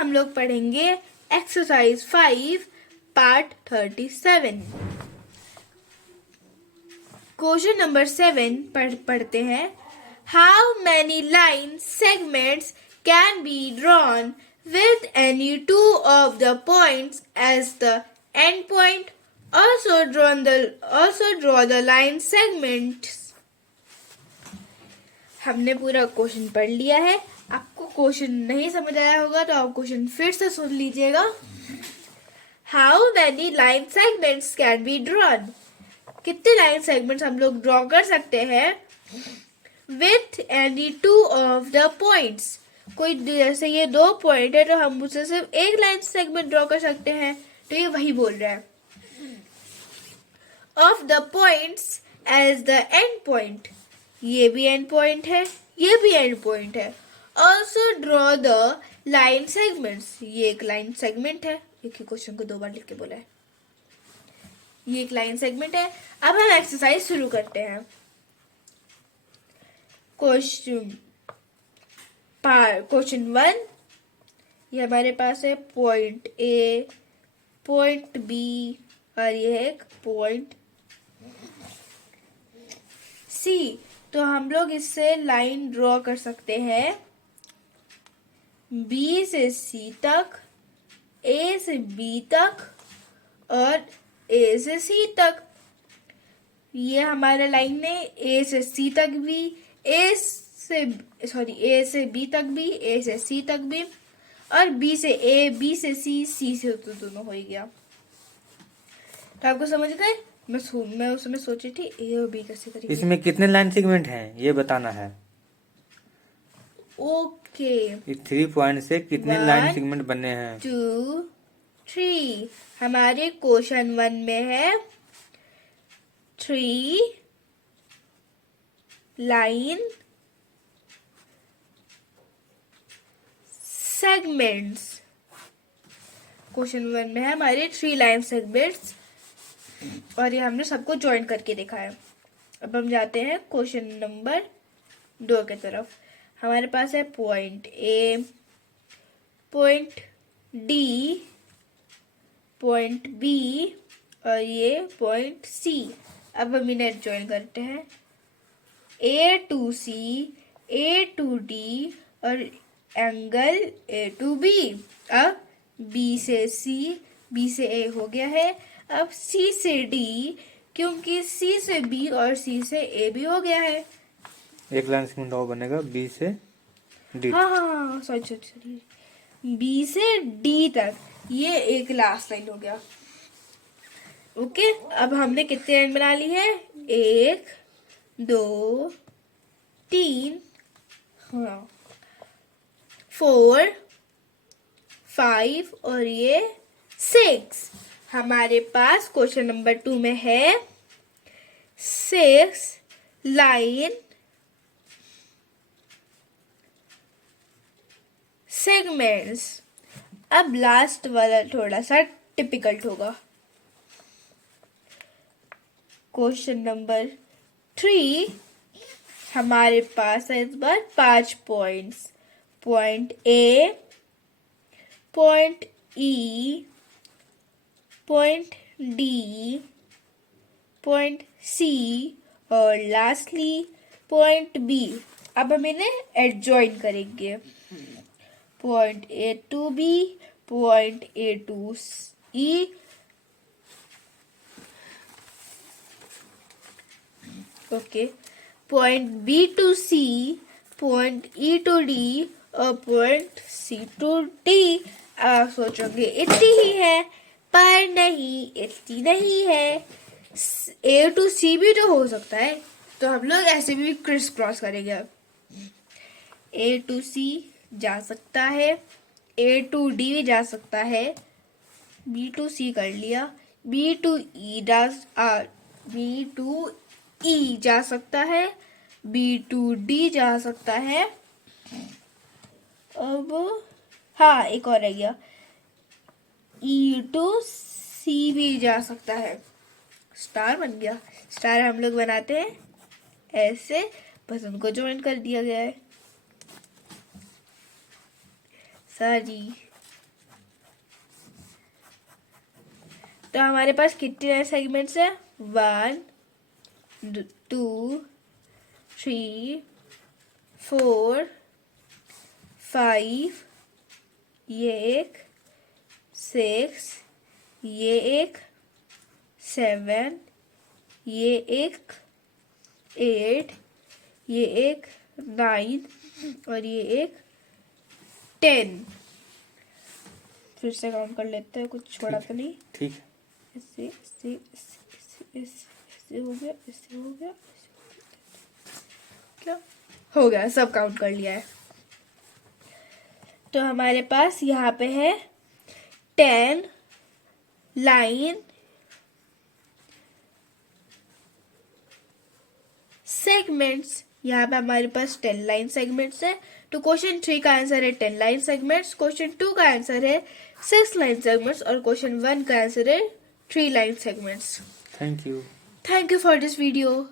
हम लोग पढ़ेंगे एक्सरसाइज 5 पार्ट 37। क्वेश्चन नंबर 7 पढ़ते हैं। How many line segments can be drawn with any two of the points as the end point? Also draw the line segments. हमने पूरा question पढ़ लिया है। आपको क्वेश्चन नहीं समझ आया होगा तो आप क्वेश्चन फिर से सुन लीजिएगा। How many line segments can be drawn? कितने लाइन सेगमेंट्स हम लोग ड्रॉ कर सकते हैं with any two of the points? कोई जैसे ये दो पॉइंट है तो हम उससे सिर्फ एक लाइन सेगमेंट ड्रॉ कर सकते हैं। तो ये वही बोल रहा है। Of the points as the end point, ये भी एंड पॉइंट है, ये भी एंड पॉइंट है। Also draw the line segments, ये एक लाइन सेगमेंट है। एक ही क्वेश्चन को दो बार लिख के बोला है। ये एक लाइन सेगमेंट है। अब हम एक्सरसाइज शुरू करते हैं। क्वेश्चन 1, ये हमारे पास है पॉइंट ए, पॉइंट बी और ये है एक पॉइंट सी। तो हम लोग इससे लाइन ड्रॉ कर सकते हैं बी से सी तक, ए से बी तक और ए से सी तक। ये हमारा लाइन है ए से सी तक भी, ए से बी तक भी, ए से सी तक भी और बी से ए, बी से सी, सी से तो दोनों हो ही गया। तो आपको समझ गए? मैं उसमें सोची थी ए और बी कैसे करेंगे। इसमें कितने लाइन सेगमेंट हैं ये बताना है। ओके। इस 3 पॉइंट से कितने लाइन सेगमेंट बने हैं? 2, 3। हमारे क्वेश्चन 1 में है 3 लाइन सेगमेंट्स। क्वेश्चन 1 में है हमारे 3 लाइन सेगमेंट्स और ये हमने सबको ज्वाइन करके देखा है। अब हम जाते हैं क्वेश्चन नंबर 2 की तरफ। हमारे पास है point A, point D, point B और ये पॉइंट सी। अब हम इन्हें ज्वाइन करते हैं। A to C, A to D और एंगल ए टू बी। अब बी से सी, बी से ए हो गया है। अब सी से डी, क्योंकि सी से बी और सी से ए भी हो गया है। एक लाइन सेगमेंट और बनेगा बी से डी। हाँ, सॉरी, बी से डी तक। ये एक लास्ट लाइन हो गया। ओके। अब हमने कितने लाइन बना ली है? 1, 2, 3, 4, 5 और ये 6। हमारे पास क्वेश्चन नंबर 2 में है 6 लाइन सेगमेंट्स। अब लास्ट वाला थोड़ा सा टिपिकल होगा। क्वेश्चन नंबर 3 हमारे पास है इस बार 5 points. Point A, point E, point D, point C और लास्टली पॉइंट बी। अब हम इन्हें एडजॉइन करेंगे। Point A to B, point A to E, okay, point B to C, point E to D और पॉइंट सी टू डी। आप सोचोगे इतनी ही है, पर नहीं, इतनी नहीं है। ए टू सी भी तो हो सकता है, तो हम लोग ऐसे भी क्रिस क्रॉस करेंगे। ए टू सी जा सकता है, ए टू डी भी जा सकता है, बी टू सी कर लिया, बी टू ई जा सकता है, बी टू डी जा सकता है। अब हाँ, एक और रह गया, ई टू सी भी जा सकता है। स्टार बन गया। स्टार हम लोग बनाते हैं ऐसे, बस उनको ज्वाइन कर दिया गया है। सॉरी, तो हमारे पास कितने लाइन सेगमेंट्स है? 1 2 3 4 5, ये एक 6, ये एक 7, ये एक 8, ये एक 9 और ये एक 10। फिर से काउंट कर लेते हैं, कुछ छोड़ा तो नहीं। ठीक है। इससे इससे इससे इससे हो गया, इससे हो गया, क्या हो गया? सब काउंट कर लिया है। तो हमारे पास यहाँ पे है 10 लाइन सेगमेंट्स। यहाँ पे हमारे पास 10 लाइन सेगमेंट्स है। तो क्वेश्चन 3 का आंसर है 10 लाइन सेगमेंट्स, क्वेश्चन 2 का आंसर है 6 लाइन सेगमेंट्स और क्वेश्चन 1 का आंसर है 3 line segments. Thank you. Thank you for this video.